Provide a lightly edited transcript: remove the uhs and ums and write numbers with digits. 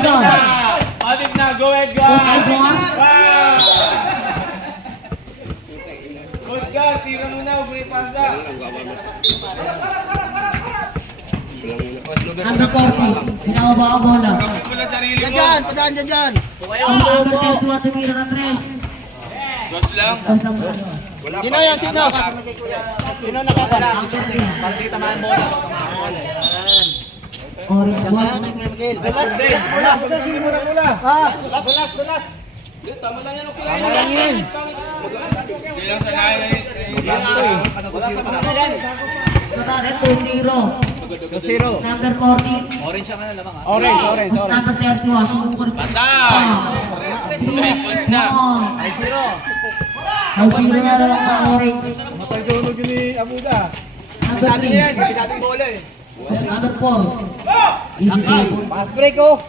Atik na, go Edgar! Wow! Edgar, tira mo na, huwag mo ipasa. Number 40, pinakaba ang bola. Kapit mo na sarili mo. Diyan, padaan dyan. Ang number 10, tumira ng 3. Gas lang. Sino yan? Sino? Sino nakakala? Number 3. Pagkita man bola. Orange 1. Bulas. Tama lang yan, okay lang yan. Hindi lang sanayan. Total 2-0. Number 14. Orange. Number 31. Sumukulit. Patay! 3 points na. 5-0 na lang ang orange. Matay doon ni Abuda. Number 3. Sabing bola eh. Number 4. Easy table. Pass break oh.